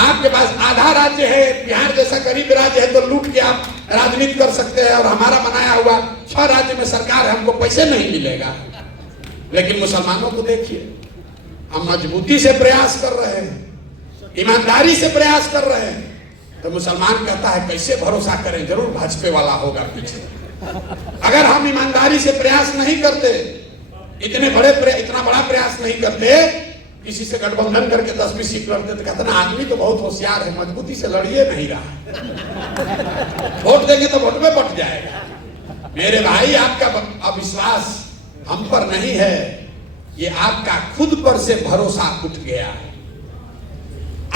आपके पास आधा राज्य है, बिहार जैसा गरीब राज्य है, तो लूट के आप राजनीति कर सकते हैं। और हमारा बनाया हुआ 6 राज्य में सरकार है, हमको पैसे नहीं मिलेगा। लेकिन मुसलमानों को देखिए, हम मजबूती से प्रयास कर रहे हैं, ईमानदारी से प्रयास कर रहे हैं, तो मुसलमान कहता है कैसे भरोसा करें, जरूर भाजपा वाला होगा पीछे। अगर हम ईमानदारी से प्रयास नहीं करते, इतना बड़ा प्रयास नहीं करते, किसी से गठबंधन करके 10-20 सीट लड़ते, तो कहते ना आदमी तो बहुत होशियार है, मजबूती से लड़िए नहीं रहा, वोट देंगे तो वोट में बट जाएगा। मेरे भाई, आपका अविश्वास हम पर नहीं है, ये आपका खुद पर से भरोसा उठ गया है।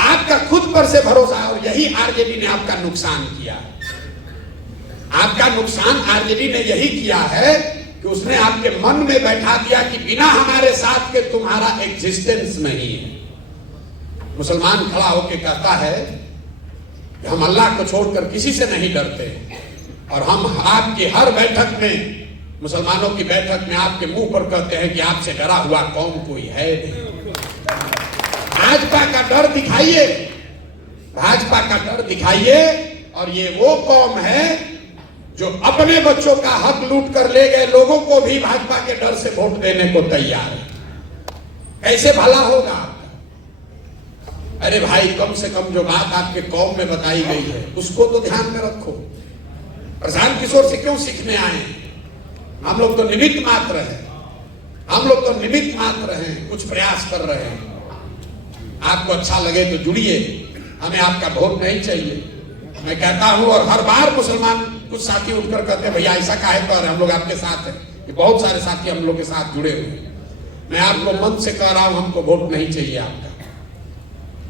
आपका खुद पर से भरोसा, और यही आरजेडी ने आपका नुकसान किया। आपका नुकसान आरजेडी ने यही किया है कि उसने आपके मन में बैठा दिया कि बिना हमारे साथ के तुम्हारा एग्जिस्टेंस नहीं है। मुसलमान खड़ा होकर कहता है कि हम अल्लाह को छोड़कर किसी से नहीं डरते, और हम आपकी हर बैठक में, मुसलमानों की बैठक में आपके मुंह पर कहते हैं कि आपसे डरा हुआ कौम कोई है नहीं। भाजपा का डर दिखाइए, भाजपा का डर दिखाइए। और ये वो कौम है जो अपने बच्चों का हक लूट कर ले गए लोगों को भी भाजपा के डर से वोट देने को तैयार है। कैसे भला होगा आपका? अरे भाई, कम से कम जो बात आपके कौम में बताई गई है उसको तो ध्यान में रखो। प्रशांत किशोर से क्यों सीखने आए? हम लोग तो निमित्त मात्र हैं, हम लोग तो निमित्त मात्र हैं, कुछ प्रयास कर रहे हैं। आपको अच्छा लगे तो जुड़िए, हमें आपका वोट नहीं चाहिए। मैं कहता हूं, और हर बार मुसलमान कुछ साथी उठकर कहते हैं भैया ऐसा काहे कर, हम लोग आपके साथ हैं। ये बहुत सारे साथी हम लोग के साथ जुड़े हुए हैं। मैं आपको मन से कह रहा हूं, हमको वोट नहीं चाहिए आपका,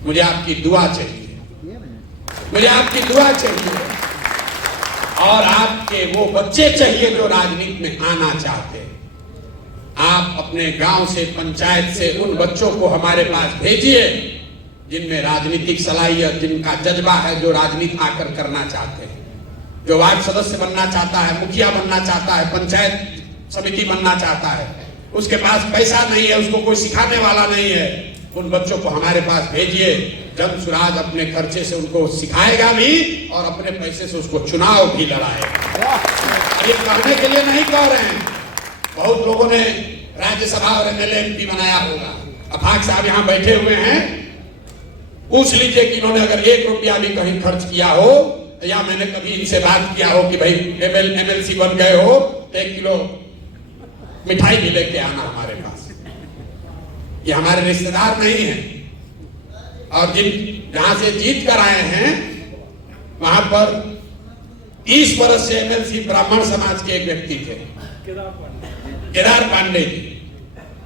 मुझे आपकी दुआ चाहिए, मुझे आपकी दुआ चाहिए। और आपके वो बच्चे चाहिए जो राजनीति में आना चाहते हैं। आप अपने गांव से, पंचायत से उन बच्चों को हमारे पास भेजिए जिनमें राजनीतिक सलाहियत, जिनका जज्बा है, जो राजनीति आकर करना चाहते हैं। जो वार्ड सदस्य बनना चाहता है, मुखिया बनना चाहता है, पंचायत समिति बनना चाहता है, उसके पास पैसा नहीं है, उसको कोई सिखाने वाला नहीं है, उन बच्चों को हमारे पास भेजिए। जन सुराज अपने खर्चे से उनको सिखाएगा भी और अपने पैसे से उसको चुनाव भी लड़ाएगा। ये कहने के लिए नहीं कह रहे हैं। बहुत लोगों ने राज्यसभा और एमएलए एमपी बनाया होगा। अफाक साहब यहाँ बैठे हुए हैं, पूछ लीजिए कि इन्होंने अगर 1 रुपया भी कहीं खर्च किया हो, या मैंने कभी इनसे बात किया हो कि भाई एमएलसी बन गए हो, 1 किलो मिठाई भी लेके आना हमारे पास। ये हमारे रिश्तेदार नहीं है। और जहां से जीत कर आए हैं वहां पर 30 वर्ष से एमएलसी ब्राह्मण समाज के एक व्यक्ति थे, केदार पांडे जी।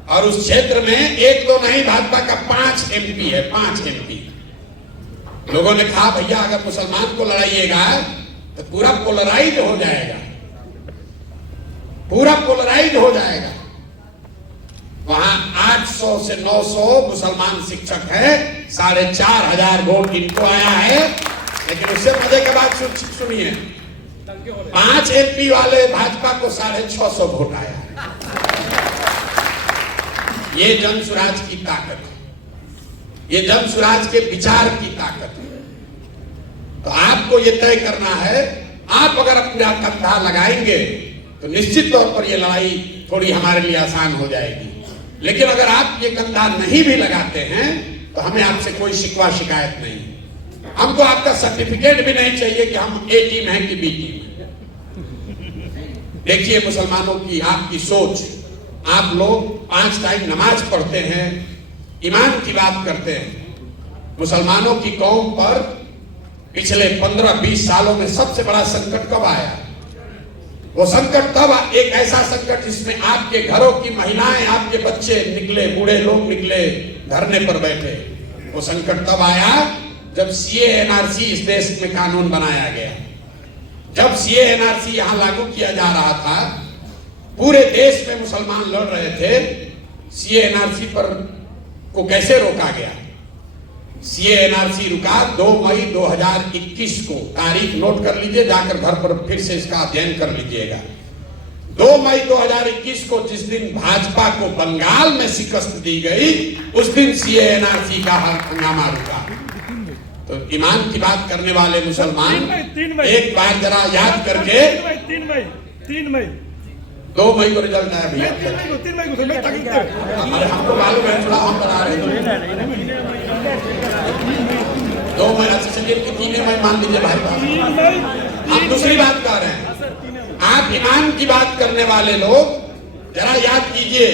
और उस क्षेत्र में 1-2 नहीं, भाजपा का 5 एमपी है, 5 एमपी। लोगों ने कहा भैया अगर मुसलमान को लड़ाइएगा तो पूरा पोलराइज हो जाएगा, पूरा पोलराइज हो जाएगा। वहां 800 से 900 मुसलमान शिक्षक है, 4,500 वोट इनको आया है। लेकिन उससे मजे के बाद सुनिए, 5 एमपी वाले भाजपा को 650 वोट आया। ये जन सुराज की ताकत है, ये जन सुराज के विचार की ताकत है। तो आपको ये तय करना है, आप अगर अपना कंधा लगाएंगे तो निश्चित तौर पर ये लड़ाई थोड़ी हमारे लिए आसान हो जाएगी। लेकिन अगर आप ये कंधा नहीं भी लगाते हैं तो हमें आपसे कोई शिकवा शिकायत नहीं। हमको आपका सर्टिफिकेट भी नहीं चाहिए कि हम ए टीम है कि बी टीम है। देखिए मुसलमानों की आपकी सोच, आप लोग 5 टाइम नमाज पढ़ते हैं, ईमान की बात करते हैं। मुसलमानों की कौम पर पिछले 15-20 सालों में सबसे बड़ा संकट कब आया? वो संकट तब, एक ऐसा संकट जिसमें आपके घरों की महिलाएं, आपके बच्चे निकले, बूढ़े लोग निकले, धरने पर बैठे। वो संकट तब आया जब सीए एनआरसी इस देश में कानून बनाया गया। जब सीए एनआरसी यहां लागू किया जा रहा था, पूरे देश में मुसलमान लड़ रहे थे। सीए एनआरसी पर को कैसे रोका गया? सीए एनआरसी रुका 2 मई 2021 को। तारीख नोट कर लीजिए, जाकर घर पर फिर से इसका अध्ययन कर लीजिएगा। 2 मई 2021 को जिस दिन भाजपा को बंगाल में शिकस्त दी गई, उस दिन सीए एनआरसी का हंगामा रुका। तो ईमान की बात करने वाले मुसलमान एक बार जरा याद करके, 3 मई 2 मई को रिजल्ट आया भैया। 3 मई को अरे हमको मालूम है, थोड़ा हम बता रहे हैं। 2 मई, अच्छा चलिए 3 मई मान लीजिए भाई साहब। आप दूसरी बात कह रहे हैं। आप ईमान की बात करने वाले लोग जरा याद कीजिए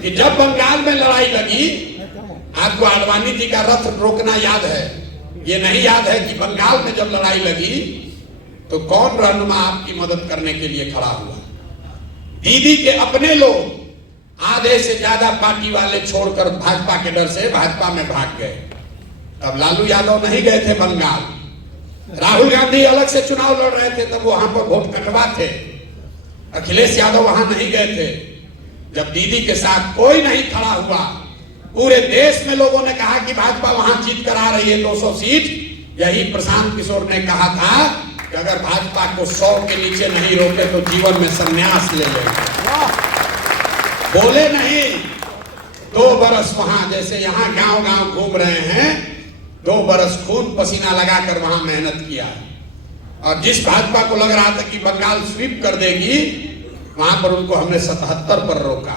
कि जब बंगाल में लड़ाई लगी, आपको आडवाणी जी का रथ रोकना याद है। ये नहीं याद है कि बंगाल में जब लड़ाई लगी तो कौन रहनुमा आपकी मदद करने के लिए खड़ा हुआ? दीदी के अपने लोग, आधे से ज्यादा पार्टी वाले छोड़कर भाजपा के डर से भाजपा में भाग गए। तब लालू यादव नहीं गए थे बंगाल। राहुल गांधी अलग से चुनाव लड़ रहे थे, तब वहां पर वोट कटवा थे। अखिलेश यादव वहां नहीं गए थे। जब दीदी के साथ कोई नहीं खड़ा हुआ, पूरे देश में लोगों ने कहा कि भाजपा वहां जीत कर आ रही है 200 सीट। यही प्रशांत किशोर ने कहा था कि अगर भाजपा को 100 के नीचे नहीं रोके तो जीवन में संन्यास ले लेंगे। बोले नहीं। 2 बरस वहां, जैसे यहाँ गांव गांव घूम रहे हैं, 2 बरस खून पसीना लगाकर वहां मेहनत किया। और जिस भाजपा को लग रहा था कि बंगाल स्वीप कर देगी, वहां पर उनको हमने 77 पर रोका।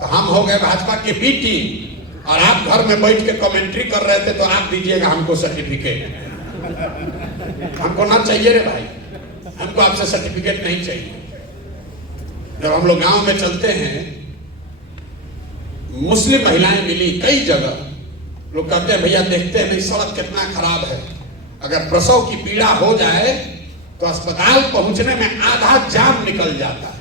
तो हम हो गए भाजपा के बी टीम। और आप घर में बैठ के कमेंट्री कर रहे थे, तो आप दीजिएगा हमको सर्टिफिकेट। हमको ना चाहिए रे भाई, हमको आपसे सर्टिफिकेट नहीं चाहिए। जब हम लोग गांव में चलते हैं, मुस्लिम महिलाएं मिली कई जगह। लोग कहते हैं भैया देखते हैं नहीं सड़क कितना खराब है, अगर प्रसव की पीड़ा हो जाए तो अस्पताल पहुंचने में आधा जाम निकल जाता है।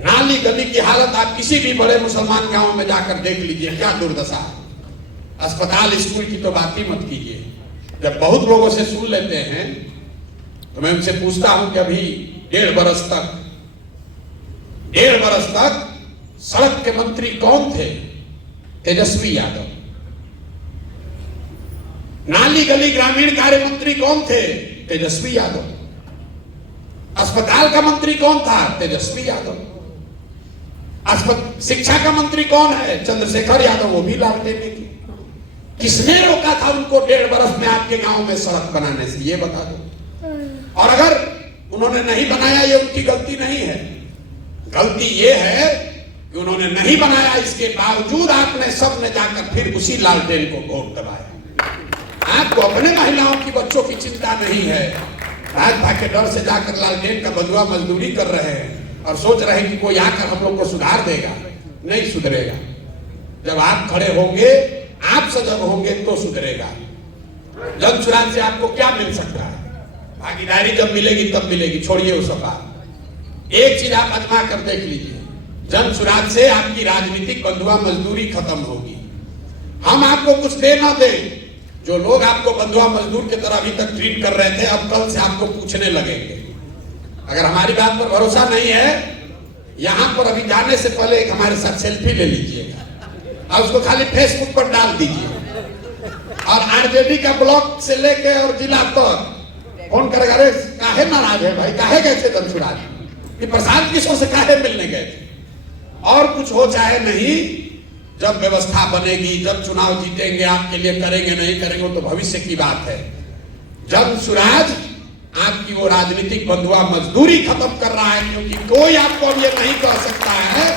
नाली गली की हालत आप किसी भी बड़े मुसलमान गांव में जाकर देख लीजिए, क्या दुर्दशा है। अस्पताल स्कूल की तो बात ही मत कीजिए। जब बहुत लोगों से सुन लेते हैं तो मैं उनसे पूछता हूं कि अभी 1.5 बरस तक सड़क के मंत्री कौन थे? तेजस्वी यादव। नाली गली ग्रामीण कार्य मंत्री कौन थे? तेजस्वी यादव। अस्पताल का मंत्री कौन था? तेजस्वी यादव। शिक्षा का मंत्री कौन है? चंद्रशेखर यादव, वो भी लालटेन की। किसने रोका था उनको 1.5 बरस में आपके गांव में सड़क बनाने से? ये बता दो। और अगर उन्होंने नहीं बनाया, ये उनकी गलती नहीं है। गलती ये है कि उन्होंने नहीं बनाया, इसके बावजूद आपने सबने जाकर फिर उसी लालटेन को वोट दबाया। आपको अपने महिलाओं की, बच्चों की चिंता नहीं है। भाजपा के डर से जाकर लालटेन का बंधुआ मजदूरी कर रहे हैं और सोच रहे हैं कि कोई आकर हम लोग को सुधार देगा। नहीं सुधरेगा। जब आप खड़े होंगे, आप सजग होंगे तो सुधरेगा। जन सुराज से आपको क्या मिल सकता है? भागीदारी जब मिलेगी तब मिलेगी, छोड़िए वो सब बात। एक चीज आप आजमा कर देख लीजिए, जन सुराज से आपकी राजनीतिक बंधुआ मजदूरी खत्म होगी। हम आपको कुछ दे ना दे, जो लोग आपको बंधुआ मजदूर की तरह अभी तक ट्रीट कर रहे थे, अब कल से आपको पूछने लगेंगे। अगर हमारी बात पर भरोसा नहीं है, यहां पर अभी जाने से पहले एक हमारे साथ सेल्फी ले लीजिएगा और उसको खाली फेसबुक पर डाल दीजिए। और आरजेडी का ब्लॉक से लेके और जिला तक फोन करेगा, अरे काहे नाराज है भाई, काहे गए थे धनसुराज, कि प्रशांत किशोर से काहे मिलने गए थे? और कुछ हो चाहे नहीं, जब व्यवस्था बनेगी, जब चुनाव जीतेंगे, आपके लिए करेंगे नहीं करेंगे तो भविष्य की बात है। जन सुराज आपकी वो राजनीतिक बंधुआ मजदूरी खत्म कर रहा है, क्योंकि कोई आपको अब ये नहीं कह सकता है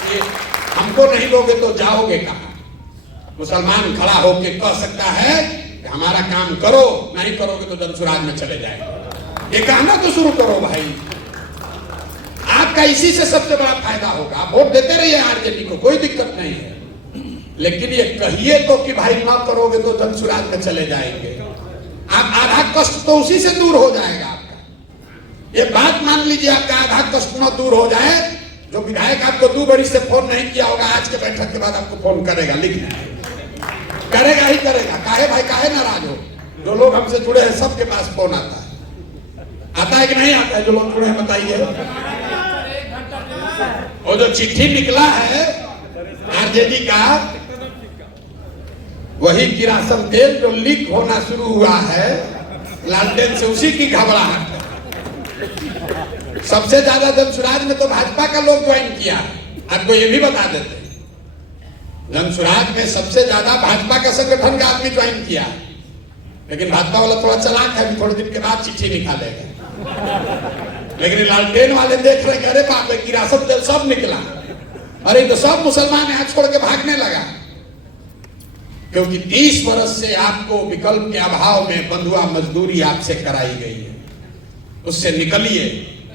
कि हमको नहीं लोगे तो जाओगे कहां। मुसलमान खड़ा होकर कह सकता है कि हमारा काम करो, नहीं करोगे तो जनसुराज में चले जाएंगे। ये कहना तो शुरू करो भाई। आपका इसी से सबसे बड़ा फायदा होगा। वोट देते रहिए आरजेडी को, कोई दिक्कत नहीं है, लेकिन ये कहिए तो कि भाई ना करोगे तो जनसुराज में चले जाएंगे। आप आधा कष्ट तो उसी से दूर हो जाएगा आपका। ये बात मान लीजिए आपका आधा कष्ट न दूर हो जाए, जो विधायक आपको 2 बड़ी से फोन नहीं किया होगा, आज के बैठक के बाद आपको फोन करेगा, लिखना करेगा ही करेगा। काहे भाई, काहे नाराज हो? जो लोग हमसे जुड़े हैं सबके पास फोन आता है कि नहीं आता है? जो लोग जुड़े हैं बताइए। और जो चिट्ठी निकला है आरजेडी का, वही किरासन तेल जो लीक होना शुरू हुआ है लालटेन से, उसी की घबराहट है। सबसे ज्यादा जनसुराज में तो भाजपा का लोग ज्वाइन किया, आपको ये भी बता देते हैं। जनसुराज में सबसे ज्यादा भाजपा का संगठन का आदमी ज्वाइन किया, लेकिन भाजपा वाला थोड़ा चालाक है, थोड़े दिन के बाद चिट्ठी निकालेगा। लेकिन लालटेन वाले देख रहे, अरे बाप रे, किरासन तेल सब निकला, अरे तो सब मुसलमान यहाँ छोड़ के भागने लगा। क्योंकि 30 वर्ष से आपको विकल्प के अभाव में बंधुआ मजदूरी आपसे कराई गई है, उससे निकलिए।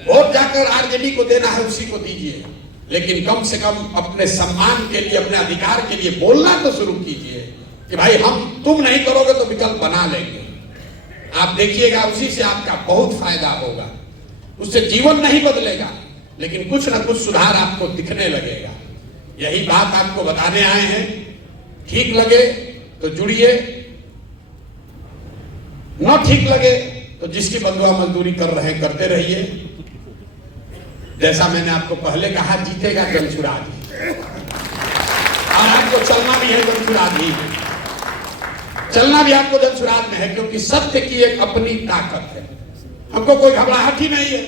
वोट जाकर आरजेडी को देना है, उसी को दीजिए, लेकिन कम से कम अपने सम्मान के लिए, अपने अधिकार के लिए बोलना तो शुरू कीजिए कि भाई हम, तुम नहीं करोगे तो विकल्प बना लेंगे। आप देखिएगा, उसी से आपका बहुत फायदा होगा। उससे जीवन नहीं बदलेगा, लेकिन कुछ ना कुछ सुधार आपको दिखने लगेगा। यही बात आपको बताने आए हैं। ठीक लगे तो जुड़िए, न ठीक लगे तो जिसकी बंधुआ मजदूरी कर रहे हैं करते रहिए। जैसा मैंने आपको पहले कहा, जीतेगा जनसुराज, और आपको चलना भी है जनसुराज ही, चलना भी आपको जनसुराज में है, क्योंकि सत्य की एक अपनी ताकत है। हमको कोई घबराहट ही नहीं है।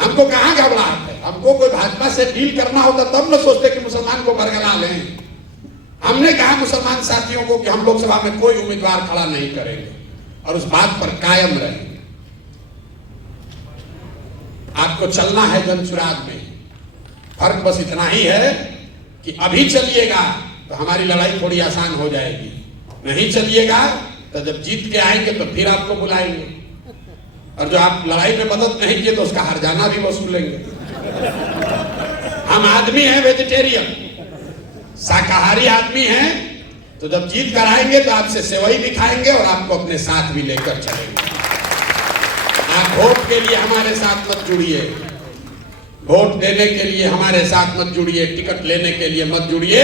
हमको कहां घबराहट है? हमको कोई भाजपा से डील करना होता तब न सोचते कि मुसलमान को बरगला लें। हमने कहा मुसलमान साथियों को कि हम लोकसभा में कोई उम्मीदवार खड़ा नहीं करेंगे, और उस बात पर कायम रहेंगे। आपको चलना है जनसुराज में। फर्क बस इतना ही है कि अभी चलिएगा तो हमारी लड़ाई थोड़ी आसान हो जाएगी, नहीं चलिएगा तो जब जीत के आएंगे तो फिर आपको बुलाएंगे, और जो आप लड़ाई में मदद नहीं किए तो उसका हर्जाना भी वसूलेंगे। हम आदमी हैं वेजिटेरियन, शाकाहारी आदमी हैं, तो जब जीत कर आएंगे तो आपसे सेवई भी खाएंगे और आपको अपने साथ भी लेकर चलेंगे। आप वोट के लिए हमारे साथ मत जुड़िए, वोट देने के लिए हमारे साथ मत जुड़िए, टिकट लेने के लिए मत जुड़िए।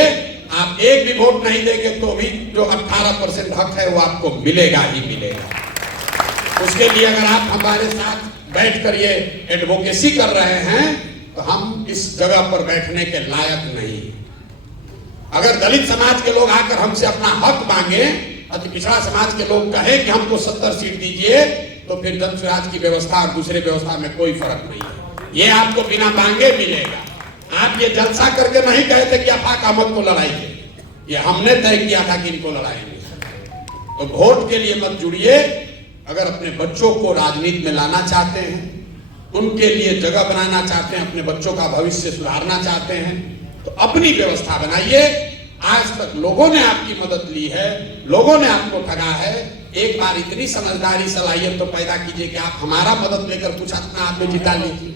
आप एक भी वोट नहीं देंगे तो भी जो 18% हक है वो आपको मिलेगा ही मिलेगा। उसके लिए अगर आप हमारे साथ बैठकर ये एडवोकेसी कर रहे हैं तो हम इस जगह पर बैठने के लायक नहीं। अगर दलित समाज के लोग आकर हमसे अपना हक मांगे, अति पिछड़ा समाज के लोग कहें कि हमको 70 सीट दीजिए, तो फिर जनसुराज की व्यवस्था और दूसरे व्यवस्था में कोई फर्क नहीं है। ये आपको बिना मांगे मिलेगा। आप ये जलसा करके नहीं कहे थे कि आफाक अहमद को लड़ाइए, ये हमने तय किया था कि इनको लड़ाएंगे। तो वोट के लिए मत जुड़िए। अगर अपने बच्चों को राजनीति में लाना चाहते हैं, उनके लिए जगह बनाना चाहते हैं, अपने बच्चों का भविष्य सुधारना चाहते हैं, तो अपनी व्यवस्था बनाइए। आज तक लोगों ने आपकी मदद ली है, लोगों ने आपको ठगा है। एक बार इतनी समझदारी सलाहियत तो पैदा कीजिए कि आप हमारा मदद लेकर कुछ अपना आप में जिता लीजिए।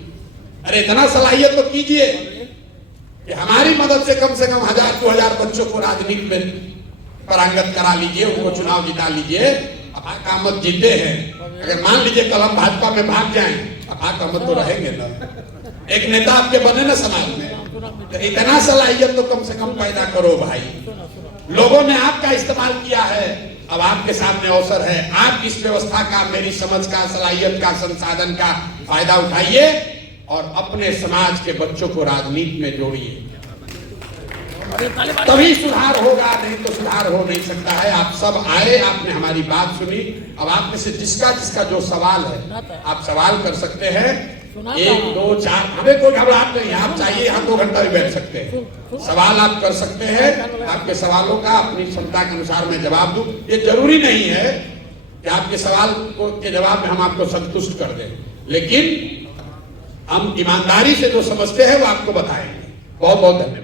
अरे इतना सलाहियत तो कीजिए कि हमारी मदद से कम 1000-2000 बच्चों को राजनीति में पारंगत करा लीजिए, उनको चुनाव जिता लीजिए। आफाक अहमद जीते हैं, अगर मान लीजिए कल हम भाजपा में भाग जाएं, आफाक अहमद तो रहेंगे ना, एक नेता आपके बने ना समाज में। तो इतना सलाहियत तो कम से कम पैदा करो भाई। लोगों ने आपका इस्तेमाल किया है, अब आपके सामने अवसर है। आप इस व्यवस्था का, मेरी समझ का, सलाहियत का, संसाधन का फायदा उठाइए और अपने समाज के बच्चों को राजनीति में जोड़िए, तभी सुधार होगा, नहीं तो सुधार हो नहीं सकता है। आप सब आए, आपने हमारी बात सुनी। अब आप में से जिसका जिसका जो सवाल है आप सवाल कर सकते हैं। 1, 2, 4, हमें कोई घबराहट नहीं है। आप चाहिए यहाँ 2 घंटा भी बैठ सकते हैं, सवाल आप कर सकते हैं। आपके सवालों का अपनी क्षमता के अनुसार मैं जवाब दूं। ये जरूरी नहीं है कि आपके सवाल के जवाब में हम आपको संतुष्ट कर दें, लेकिन हम ईमानदारी से जो समझते हैं वो आपको बताएंगे। बहुत बहुत धन्यवाद।